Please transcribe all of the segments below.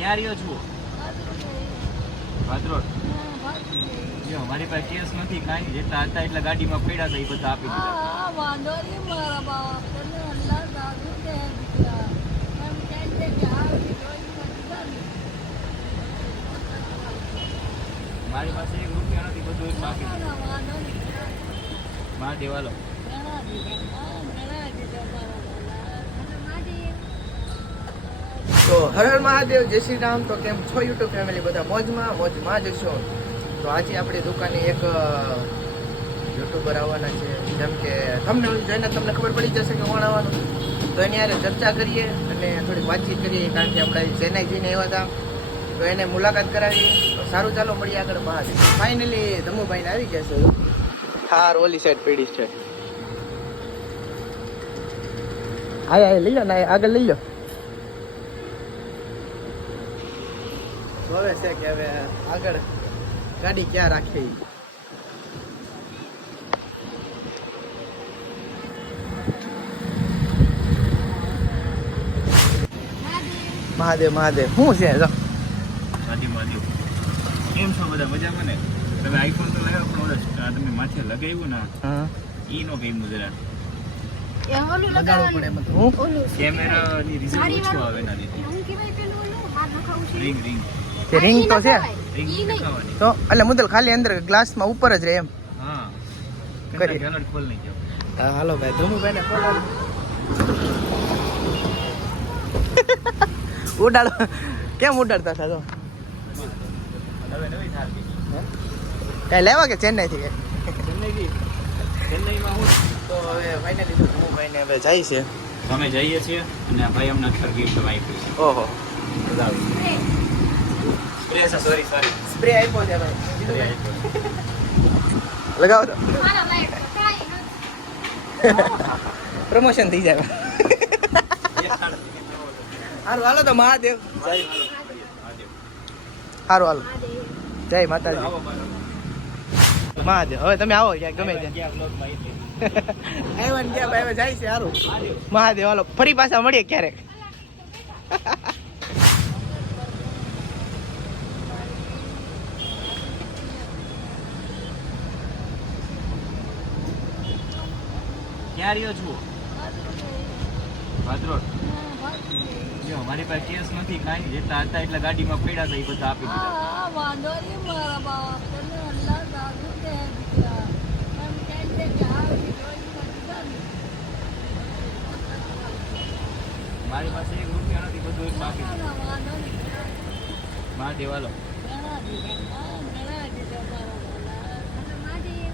ક્યાં રહ્યો છો? ભાદરોડ. જો મારી પાસે કેસ નથી કાંઈ જેટલા હતા એટલા ગાડીમાં પડ્યા હતા એ બધા આપી દીધા. વાંધો નહીં મારા બાપ તને અલ્લાહ દાદુ દે દીકરા એમ કહે છે કે મારી પાસે એક રૂપિયા નથી બધું એટલું આપી દીધું. વાંધો નહીં મહાદેવ હાલો ઘણા દીધા હા ઘણા દીધા મારા બાલા તો હર હર મહાદેવ, જય શ્રી રામ. તો કેમ છો યુટ્યુબ ફેમિલી બધા? મોજમાં મોજમાં જ છો. તો આજે આપણી દુકાને એક યુટ્યુબર આવવાના છે. જેમ કે તમને જોઈને તમને ખબર પડી જશે કે કોણ આવવાનું. તો એની હારે ચર્ચા કરીએ અને થોડી વાતચીત કરીએ, કારણ કે આપણે ચેન્નાઈ જઈને આવ્યા હતા, તો એને મુલાકાત કરાવી તો સારું, ચાલો મળીએ આગળ બહાર. ફાઇનલી ધમુભાઈને આવી ગયા છે. હાર ઓલી સાઈડ પીડી છે. હા લઈ લો ના આગળ લઈ લો. હવે છે કે હવે આગળ ગાડી ક્યાં રાખી મહાદેવ મહાદેવ શું છે? જો. મહાદેવ મહાદેવ. કેમ છો બધા? મજામાં ને? તમે આઈફોન તો લાવ્યો પણ ઓલા તમે માથે લગાવ્યું ને? હા. ઈ નો ગમ્યું મુજરા એ ઓલું લગાડવું પડે એમાં હું? ઓલું કેમેરાની રિઝલ્ટ ઓછું આવે ના લીધે હું કહેવાય પેલું ઓલું? હાથ નખાવું છે. Ring ring. તે રિંગ તો છે. તો એટલે મુદલ ખાલી અંદર ગ્લાસમાં ઉપર જ રહે એમ. હાલો ભાઈ ધમુભાઈ ને ઉડાડો. કેમ ઉડાડતા હતા તો? હવે નવી કઈ લેવા કે ચેન્નાઈ થી ચેન્નઈ ચેન્નઈમાં હું? તો હવે ફાઇનલી તો ધમુભાઈ ને હવે જાય છે. અમે જઈએ છીએ અને આ ભાઈ અમને અક્ષર ગિફ્ટ છે. ઓહો. સ્પ્રે છે સોરી સોરી સ્પ્રે આપ્યો છે ભાઈ લગાવો તો. પ્રમોશન થઈ જાય સારું હાલો તો મહાદેવ સારું હાલો જય માતાજી મહાદેવ હવે તમે આવો ક્યાંક ગમે ત્યાં જાય છે સારું મહાદેવ હાલો ફરી પાછા મળીએ ક્યારેક ક્યાં રહ્યો છો? ભાદરોડ. જો મારી પાસે કેસ નથી કાંઈ જેટલા હતા એટલા ગાડીમાં પડ્યા હતા એ બધા આપી દીધા. વાંધો નહીં મારા બાપ તને અલ્લાહ દાદુ દે દીકરા એમ કહે છે કે આ મારી પાસે એક રૂપિયા નથી બધું એટલું આપી દીધું વાંધો નહીં મહાદેવ હાલો ઘણા દીધા હા ઘણા દીધા મારા બાલા મહાદેવ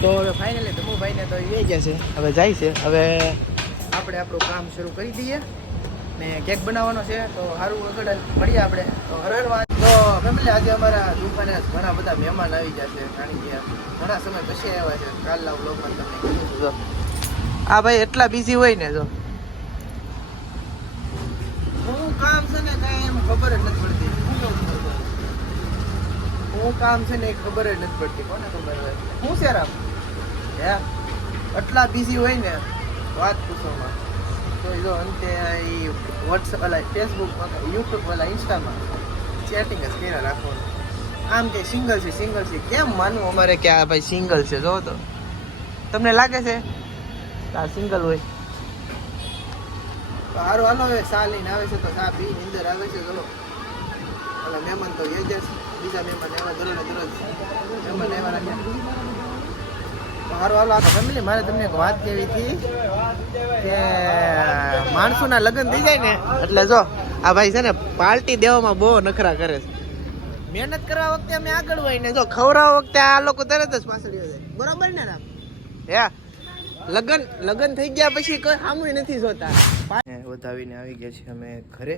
તો હવે ફાઇનલી ધમુભાઈને તો એ ગયા છે. હવે જાય છે. હવે આપણે આપણું કામ શરૂ કરી દઈએ. ને કેક બનાવવાનો છે, તો સારું આગળ મળીએ આપણે. તો હરણવા તો ફેમિલી આજે અમારા દુકાને ઘણા બધા મહેમાન આવી ગયા છે, કારણ કે ઘણા સમય પછી આવ્યા છે. કાલના બ્લોગમાં તમને કીધું જો. આ ભાઈ એટલા બિઝી હોય ને જો. હું કામ છે ને કાંઈ એમ ખબર જ નથી પડતી? હું કામ છે ને ખબર જ નથી પડતી. કોને ખબર હોય? હું શેર રામ? હે આટલા બિઝી હોય ને, વાત પૂછોમાં તો જો અંતે એ વોટ્સઅપ વાલા ફેસબુક યુટ્યુબ વાલા ઇન્સ્ટામાં ચેટિંગ જ કર્યા રાખવાનું. આમ કે સિંગલ છે સિંગલ છે, કેમ માનવું અમારે કે આ ભાઈ સિંગલ છે? જો તો. તમને લાગે છે? આ સિંગલ હોય. સારું હાલો હવે સા લઈને આવે છે, તો સા પી અંદર આવે છે, ચલો. ઓલા મહેમાન તો એ જ બીજા મહેમાન એવા દરરોજ દરરોજ મહેમાન એવા રાખ્યા. સારું હાલો આ ફેમિલી મારે તમને એક વાત કહેવી હતી કે માણસોના લગ્ન થઈ જાય ને, એટલે જો, આ ભાઈ છે ને પાર્ટી દેવામાં બહુ નખરા કરે છે. મહેનત કરવા વખતે અમે આગળ હોય ને જો, ખવડાવવા વખતે આ લોકો તરત જ પાછળ બરાબર ને રામ? હે? લગન લગન થઈ ગયા પછી કોઈ સામુય નથી જોતા. વધાવીને આવી ગયા છીએ અમે ઘરે.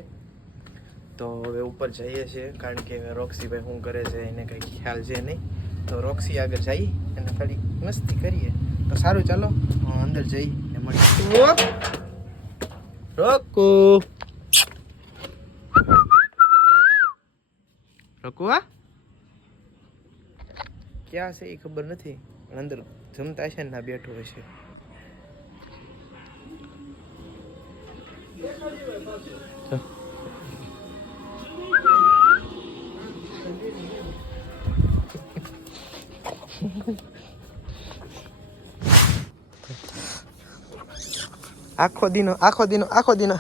તો હવે ઉપર જઈએ છીએ, કારણ કે રોક્સીભાઈ શું કરે છે, એને કંઈ ખ્યાલ છે નહીં. તો રોક્સી આગળ જઈ અને થોડી મસ્તી કરીએ. તો સારું, ચાલો. અંદર જઈ ને મળી રોકુ. રોકુ, હા? ક્યાં છે એ ખબર નથી, પણ અંદર જમતા છે ને બેઠો હશે. આખો દીનો આખો દીનો આખો દીનો.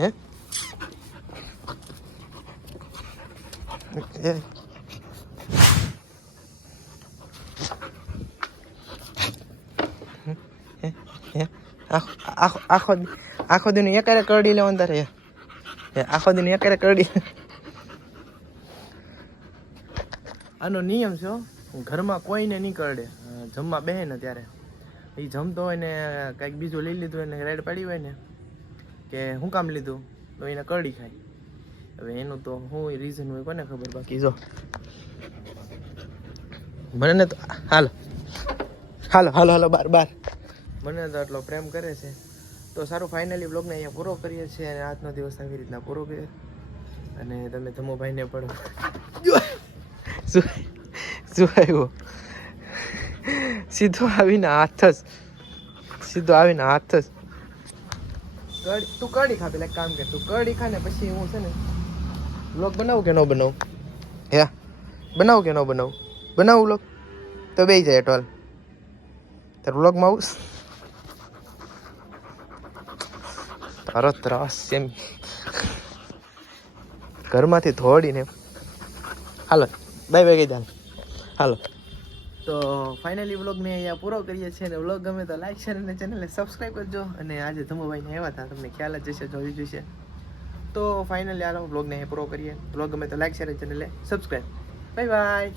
હે? હે આખો આખો આખો દિન એકારે કરડી લેવાનું તારે. આખો દિન એકારે કરડી. આનો નિયમ છે ઘરમાં કોઈને નહીં કરડે. જમવા બેહે ને ત્યારે. એ જમતો હોય ને કંઈક બીજું લઈ લીધું એને રેડ પાડી હોય ને કે શું કામ લીધું? તો એને કરડી ખાય. હવે એનું તો શું રીઝન હોય કોને ખબર બાકી? જો. મને ને તો હાલો. હાલો હાલો હાલો બાર બાર. મને તો આટલો પ્રેમ કરે છે. તો સારું ફાઇનલી બ્લોગને અહીંયા પૂરો કરીએ છીએ અને આજનો દિવસ આવી રીતના પૂરો કરીએ. અને તમે ધમુભાઈને પણ શું શું આવ્યું? સીધો આવીને હાથ જ. સીધો આવીને હાથ જ. કડી તું કડી ખા પેલા કામ કર. તું કડી ખા ને પછી હું છે ને બ્લોગ બનાવું કે ન બનાવું? હે? બનાવું કે ન બનાવું? બનાવું બ્લોગ તો બે જાય ટોલ તાર બ્લોગમાં આવું? તારો ત્રાસ એમ. ઘરમાંથી થોડીને હાલો. બાય બાય કહી. હાલો તો ફાઇનલી વ્લોગને અહીંયા પૂરો કરીએ છીએ અને વ્લોગ ગમે તો લાઈક શેર અને ચેનલને સબસ્ક્રાઈબ કરજો. અને આજે ધમુભાઈને આવ્યા હતા, તમને ખ્યાલ જ જશે જોઈ જશે. તો ફાઇનલી આ વ્લોગને અહીંયા પૂરો કરીએ. વ્લોગ ગમે તો લાઈક શેર અને ચેનલને સબસ્ક્રાઈબ બાય બાય